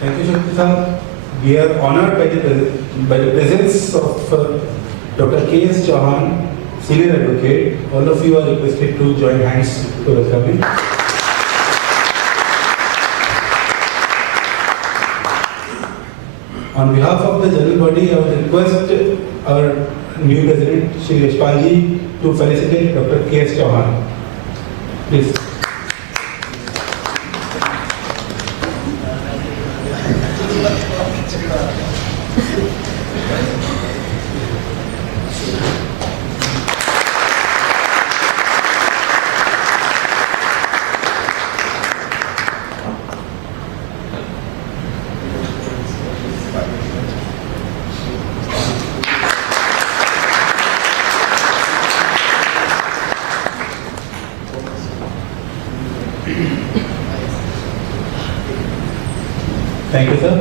Thank you, Shakti sir. We are honored by the presence of Dr. K.S. Chauhan, Senior Advocate. All of you are requested to join hands to welcome him. On behalf of the general body, I would request our new president, Shri Yashpal ji, to felicitate Dr. K.S. Chauhan. Please. Thank you, sir.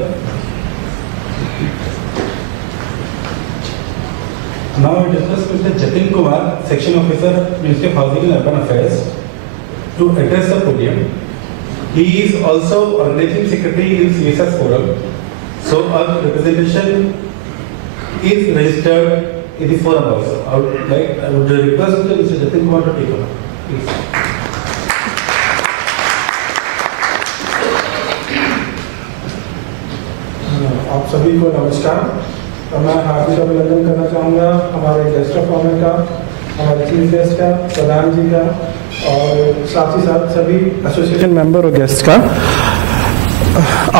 Now I discuss Mr. Jatin Kumar, Section Officer, Ministry of Housing and Urban Affairs, to address the podium. He is also Organizing Secretary in CSS Forum. So our representation is registered in the forum also. I would request Mr. Jatin Kumar to take over. Please. आप सभी को नमस्कार। तो मैं हार्दिक अभिनंदन करना चाहूँगा हमारे गेस्ट ऑफ ऑनर का, हमारे चीफ गेस्ट का, प्रधान जी का और साथ ही साथ सभी एसोसिएशन मेंबर और गेस्ट का।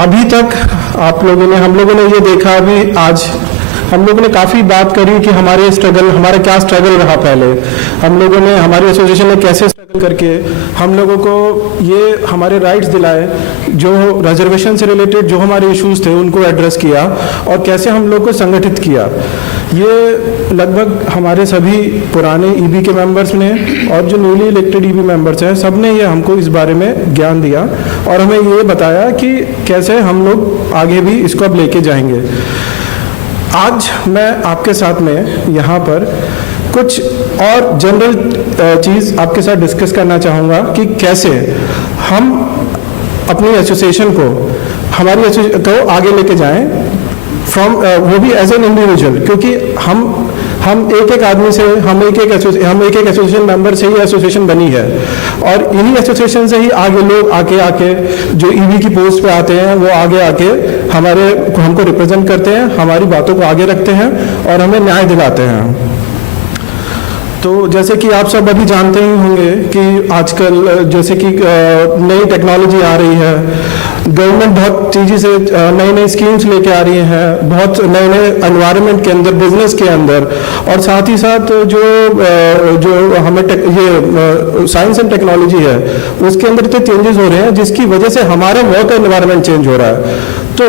अभी तक हम लोगों ने ये देखा, अभी आज हम लोगों ने काफ़ी बात करी कि हमारा क्या स्ट्रगल रहा पहले, हम लोगों ने हमारी एसोसिएशन ने कैसे स्ट्रगल करके हम लोगों को ये हमारे राइट्स दिलाए, जो रिजर्वेशन से रिलेटेड जो हमारे इश्यूज थे उनको एड्रेस किया और कैसे हम लोग को संगठित किया। ये लगभग हमारे सभी पुराने ईबी के मेंबर्स ने और जो न्यूली इलेक्टेड ईबी मेंबर्स हैं सब ने ये हमको इस बारे में ज्ञान दिया और हमें ये बताया कि कैसे हम लोग आगे भी इसको अब लेके जाएंगे। आज मैं आपके साथ में यहाँ पर कुछ और जनरल चीज़ आपके साथ डिस्कस करना चाहूँगा कि कैसे हम अपनी एसोसिएशन को हमारी एसोसिएशन को आगे लेके जाएं वो भी एज एन इंडिविजुअल, क्योंकि हम एक आदमी से हम एक एसोसिएशन मेंबर से ही एसोसिएशन बनी है और इन्हीं एसोसिएशन से ही आगे लोग आके जो ईबी की पोस्ट पे आते हैं वो आगे आके हमको रिप्रेजेंट करते हैं, हमारी बातों को आगे रखते हैं और हमें न्याय दिलाते हैं। तो जैसे कि आप सब अभी जानते ही होंगे कि आजकल जैसे कि नई टेक्नोलॉजी आ रही है, गवर्नमेंट बहुत तेजी से नई स्कीम्स लेके आ रही हैं, बहुत नए एनवायरनमेंट के अंदर, बिजनेस के अंदर, और साथ ही साथ जो हमें ये साइंस एंड टेक्नोलॉजी है उसके अंदर इतने चेंजेस हो रहे हैं जिसकी वजह से हमारा वर्क एनवायरनमेंट चेंज हो रहा है। तो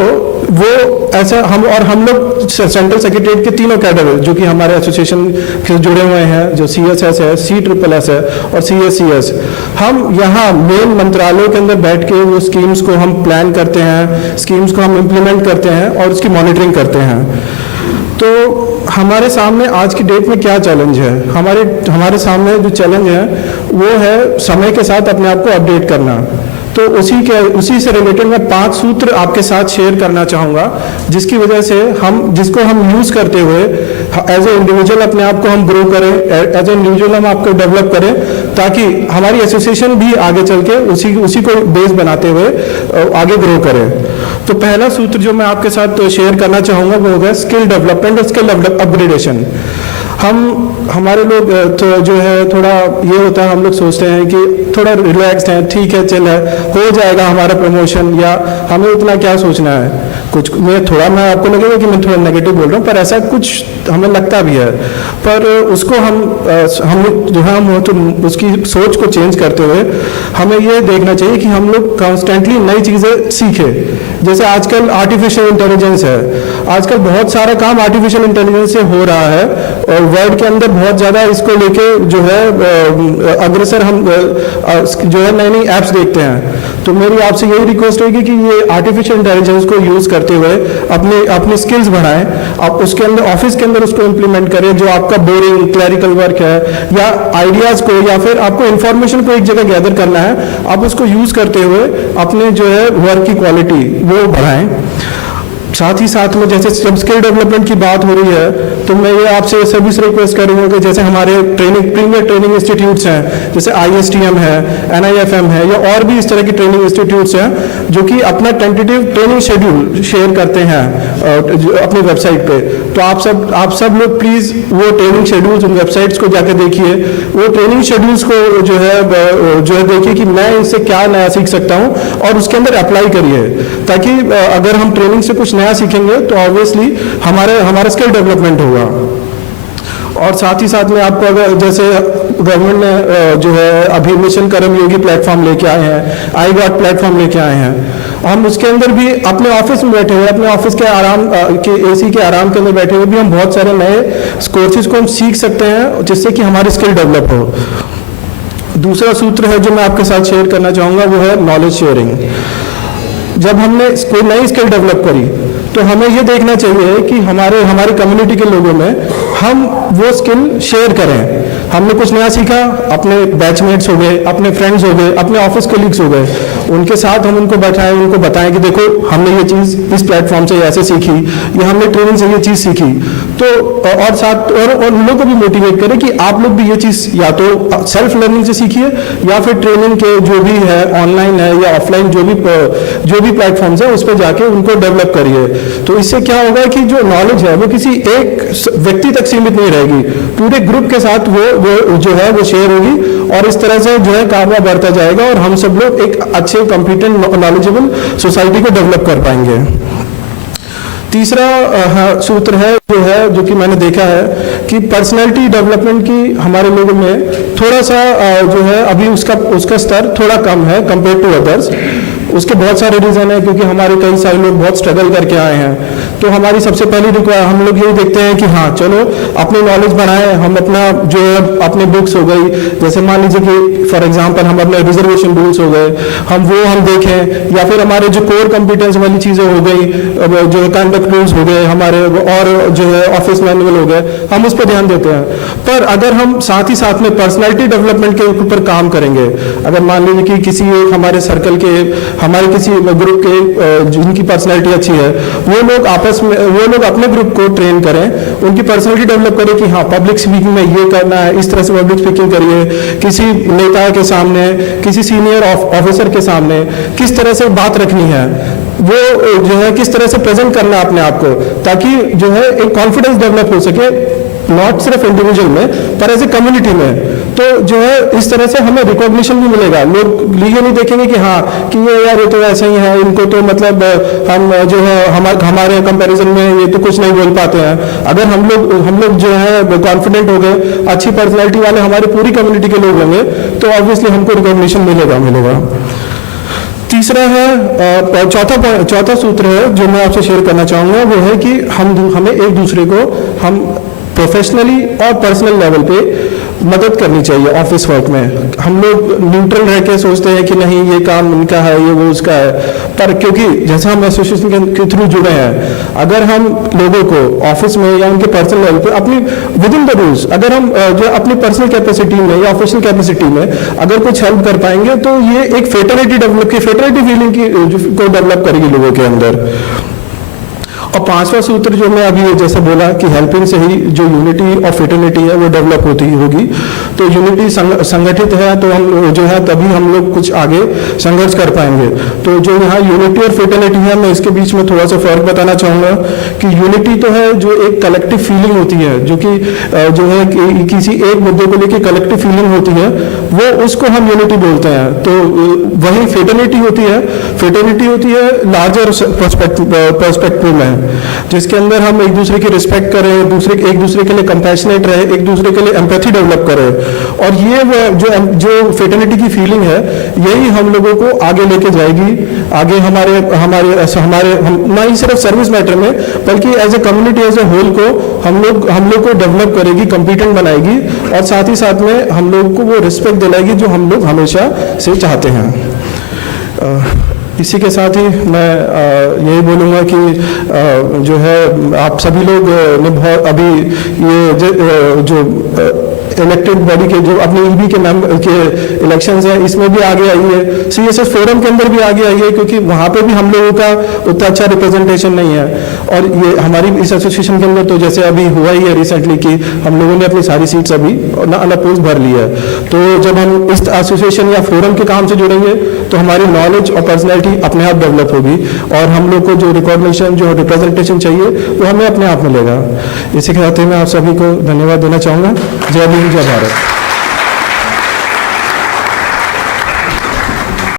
वो ऐसा हम लोग सेंट्रल सेक्रेटरीट के तीनों कैडर जो कि हमारे एसोसिएशन से जुड़े हुए हैं, जो CSS है, CSSS है और CSCS, हम यहाँ मेन मंत्रालयों के अंदर बैठ के वो स्कीम्स को हम प्लान करते हैं, स्कीम्स को हम इम्प्लीमेंट करते हैं और उसकी मॉनिटरिंग करते हैं। तो हमारे सामने आज की डेट में क्या चैलेंज है? हमारे सामने जो चैलेंज है वो है समय के साथ अपने आप को अपडेट करना। तो उसी से रिलेटेड मैं 5 सूत्र आपके साथ शेयर करना चाहूँगा जिसकी वजह से जिसको हम यूज़ करते हुए एज ए इंडिविजुअल अपने आप को हम ग्रो करें, एज ए इंडिविजुअल हम आपको डेवलप करें, ताकि हमारी एसोसिएशन भी आगे चल के उसी को बेस बनाते हुए आगे ग्रो करें। तो पहला सूत्र जो मैं आपके साथ शेयर करना चाहूँगा वो होगा स्किल डेवलपमेंट और स्किल अपग्रेडेशन। हमारे लोग तो जो है थोड़ा ये होता है, हम लोग सोचते हैं कि थोड़ा रिलैक्स्ड हैं, ठीक है चल हो जाएगा हमारा प्रमोशन, या हमें उतना क्या सोचना है। मैं आपको लगेगा कि मैं थोड़ा नेगेटिव बोल रहा हूँ, पर ऐसा कुछ हमें लगता भी है, पर उसको हम तो उसकी सोच को चेंज करते हुए हमें ये देखना चाहिए कि हम लोग कॉन्स्टेंटली नई चीज़ें सीखें। जैसे आजकल आर्टिफिशियल इंटेलिजेंस है, आजकल बहुत सारा काम आर्टिफिशियल इंटेलिजेंस से हो रहा है और वर्ल्ड के अंदर बहुत ज़्यादा इसको लेके जो है अग्रसर हम जो है नई नई ऐप्स देखते हैं। तो मेरी आपसे यही रिक्वेस्ट होगी कि ये आर्टिफिशियल इंटेलिजेंस को यूज़ करते हुए अपनी स्किल्स बढ़ाएं, आप उसके अंदर ऑफिस के अंदर उसको इम्प्लीमेंट करें, जो आपका बोरिंग क्लरिकल वर्क है या आइडियाज़ को या फिर आपको इंफॉर्मेशन को एक जगह गैदर करना है, आप उसको यूज़ करते हुए अपने जो है वर्क की क्वालिटी वो बढ़ाएं। साथ ही साथ में जैसे जब स्किल डेवलपमेंट की बात हो रही है तो मैं ये आपसे सभी से रिक्वेस्ट करूंगा कि जैसे हमारे प्रीमियर ट्रेनिंग इंस्टीट्यूट्स हैं, जैसे ISTM है, NIFM है या और भी इस तरह की ट्रेनिंग इंस्टीट्यूट्स हैं जो कि अपना टेंटेटिव ट्रेनिंग शेड्यूल शेयर करते हैं अपनी वेबसाइट पे। तो आप सब लोग प्लीज़ वो ट्रेनिंग शेड्यूल्स उन वेबसाइट्स को जाकर देखिए, वो ट्रेनिंग शेड्यूल्स को जो है देखिए कि मैं इससे क्या नया सीख सकता हूँ और उसके अंदर अप्लाई करिए, ताकि अगर हम ट्रेनिंग से कुछ नया सीखेंगे तो ऑब्वियसली हमारा स्किल डेवलपमेंट होगा। और साथ ही साथ में आपको अगर जैसे गवर्नमेंट ने जो है अभी मिशन कर्मयोगी प्लेटफॉर्म लेके आए हैं, आई गॉट प्लेटफॉर्म लेके आए हैं, हम उसके अंदर भी अपने ऑफिस में बैठे हुए, अपने ऑफिस के आराम के AC के आराम के अंदर बैठे हुए भी हम बहुत सारे नए कोर्सेज को हम सीख सकते हैं जिससे कि हमारी स्किल डेवलप हो। दूसरा सूत्र है जो मैं आपके साथ शेयर करना चाहूँगा, वो है नॉलेज शेयरिंग। जब हमने कोई नई स्किल डेवलप करी तो हमें ये देखना चाहिए कि हमारी कम्युनिटी के लोगों में हम वो स्किल शेयर करें। हमने कुछ नया सीखा, अपने बैचमेट्स हो गए, अपने फ्रेंड्स हो गए, अपने ऑफिस कलीग्स हो गए, उनके साथ हम उनको बैठाएं, उनको बताएं कि देखो हमने ये चीज़ इस प्लेटफॉर्म से ऐसे सीखी या हमने ट्रेनिंग से ये चीज़ सीखी। तो और उन लोगों को भी मोटिवेट करें कि आप लोग भी ये चीज़ या तो सेल्फ लर्निंग से सीखिए या फिर ट्रेनिंग के जो भी है ऑनलाइन है या ऑफलाइन जो भी प्लेटफॉर्म्स है उस पर जाके उनको डेवलप करिए। तो इससे क्या होगा कि जो नॉलेज है वो किसी एक व्यक्ति तक सीमित नहीं रहेगी, पूरे ग्रुप के साथ वो जो है वो शेयर होगी और इस तरह से जो है कामयाब बढ़ता जाएगा और हम सब लोग एक अच्छे कॉम्पिटेंट नॉलेजेबल सोसाइटी को डेवलप कर पाएंगे। तीसरा सूत्र है जो कि मैंने देखा है कि पर्सनैलिटी डेवलपमेंट की हमारे लोगों में थोड़ा सा जो है अभी उसका स्तर थोड़ा कम है कंपेयर टू अदर्स। उसके बहुत सारे रीज़न है, क्योंकि हमारे कई सारे लोग बहुत स्ट्रगल करके आए हैं। तो हमारी सबसे पहली हम लोग यही देखते हैं कि हाँ चलो अपनी नॉलेज बढ़ाएं, हम अपना जो है अपने बुक्स हो गई, जैसे मान लीजिए कि फॉर एग्जांपल हम अपने रिजर्वेशन रूल्स हो गए हम देखें, या फिर हमारे जो कोर कॉम्पिटेंस वाली चीज़ें हो गई, जो कंडक्ट रूल्स हो गए हमारे, और जो है ऑफिस मैनुअल हो गए, हम उस पर ध्यान देते हैं। पर अगर हम साथ ही साथ में पर्सनैलिटी डेवलपमेंट के ऊपर काम करेंगे, अगर मान लीजिए कि किसी एक हमारे सर्कल के हमारे किसी ग्रुप के जिनकी पर्सनैलिटी अच्छी है वो लोग अपने ग्रुप को ट्रेन करें, उनकी पर्सनैलिटी डेवलप करें कि हाँ पब्लिक स्पीकिंग में ये करना है, इस तरह से पब्लिक स्पीकिंग करिए, किसी नेता के सामने, किसी सीनियर ऑफिसर के सामने किस तरह से बात रखनी है, वो जो है किस तरह से प्रेजेंट करना है अपने आप को, ताकि जो है एक कॉन्फिडेंस डेवलप हो सके, नॉट सिर्फ इंडिविजुअल में पर एज ए कम्युनिटी में। तो जो है इस तरह से हमें रिकॉग्निशन भी मिलेगा, लोग ये नहीं देखेंगे कि हाँ कि ये तो ऐसा ही है, इनको तो मतलब हम जो है हमारे कंपैरिजन में ये तो कुछ नहीं बोल पाते हैं। अगर हम लोग जो है कॉन्फिडेंट हो गए, अच्छी पर्सनैलिटी वाले हमारी पूरी कम्युनिटी के लोग होंगे, तो ऑब्वियसली हमको रिकॉग्निशन मिलेगा। तीसरा है चौथा सूत्र है जो मैं आपसे शेयर करना चाहूँगा, वो है कि हमें एक दूसरे को हम प्रोफेशनली और पर्सनल लेवल पे मदद करनी चाहिए। ऑफिस वर्क में हम लोग न्यूट्रल रह के सोचते हैं कि नहीं ये काम इनका है, ये वो उसका है, पर क्योंकि जैसा हम एसोसिएशन के थ्रू जुड़े हैं, अगर हम लोगों को ऑफिस में या उनके पर्सनल लेवल पे अपनी विद इन द रूल्स, अगर हम जो अपनी पर्सनल कैपेसिटी में या ऑफिशियल कैपेसिटी में अगर कुछ हेल्प कर पाएंगे, तो ये एक फेटर्निटी फीलिंग को डेवलप करेगी लोगों के अंदर। और पांचवा सूत्र जो मैं अभी जैसे बोला कि हेल्पिंग से ही जो यूनिटी और फेटर्निटी है वो डेवलप होगी। तो यूनिटी संगठित है तो हम जो है तभी हम लोग कुछ आगे संघर्ष कर पाएंगे। तो जो यहाँ यूनिटी और फेटर्निटी है, मैं इसके बीच में थोड़ा सा फर्क बताना चाहूँगा कि यूनिटी तो है जो एक कलेक्टिव फीलिंग होती है, जो कि जो है कि किसी एक मुद्दे को लेकर कलेक्टिव फीलिंग होती है, वो उसको हम यूनिटी बोलते हैं। तो वही फेटर्निटी होती है लार्जर पर्सपेक्टिव में। जिसके अंदर हम एक दूसरे की रिस्पेक्ट करें, एक दूसरे के लिए कंपैशनेट रहे, एक दूसरे के लिए एम्पैथी डेवलप करें। और ये जो फ्रेटर्निटी की फीलिंग है, यही हम लोगों को आगे लेके जाएगी, आगे हमारे ना ही सिर्फ सर्विस मैटर में बल्कि as a community as a whole को हम लोग को डेवलप करेगी, कॉम्पिटेंट बनाएगी और साथ ही साथ में हम लोग को वो रिस्पेक्ट दिलाएगी जो हम लोग हमेशा से चाहते हैं। इसी के साथ ही मैं यही बोलूँगा कि जो है आप सभी लोग ने बहुत अभी ये जो इलेक्टेड बॉडी के जो अपने ईबी के इलेक्शंस हैं इसमें भी आगे आई है, सीएसएस फोरम के अंदर भी आगे आई है, क्योंकि वहाँ पे भी हम लोगों का उतना अच्छा रिप्रेजेंटेशन नहीं है। और ये हमारी इस एसोसिएशन के अंदर तो जैसे अभी हुआ ही है रिसेंटली कि हम लोगों ने अपनी सारी सीट्स अभी अनअपोज भर ली है। तो जब हम इस एसोसिएशन या फोरम के काम से जुड़ेंगे तो हमारी नॉलेज और पर्सनैलिटी अपने आप डेवलप होगी और हम लोग को जो रिकॉग्निशन जो रिप्रेजेंटेशन चाहिए वो हमें अपने आप मिलेगा। इसी के साथ ही मैं आप सभी को धन्यवाद देना चाहूँगा। जय हिंद, जय भारत।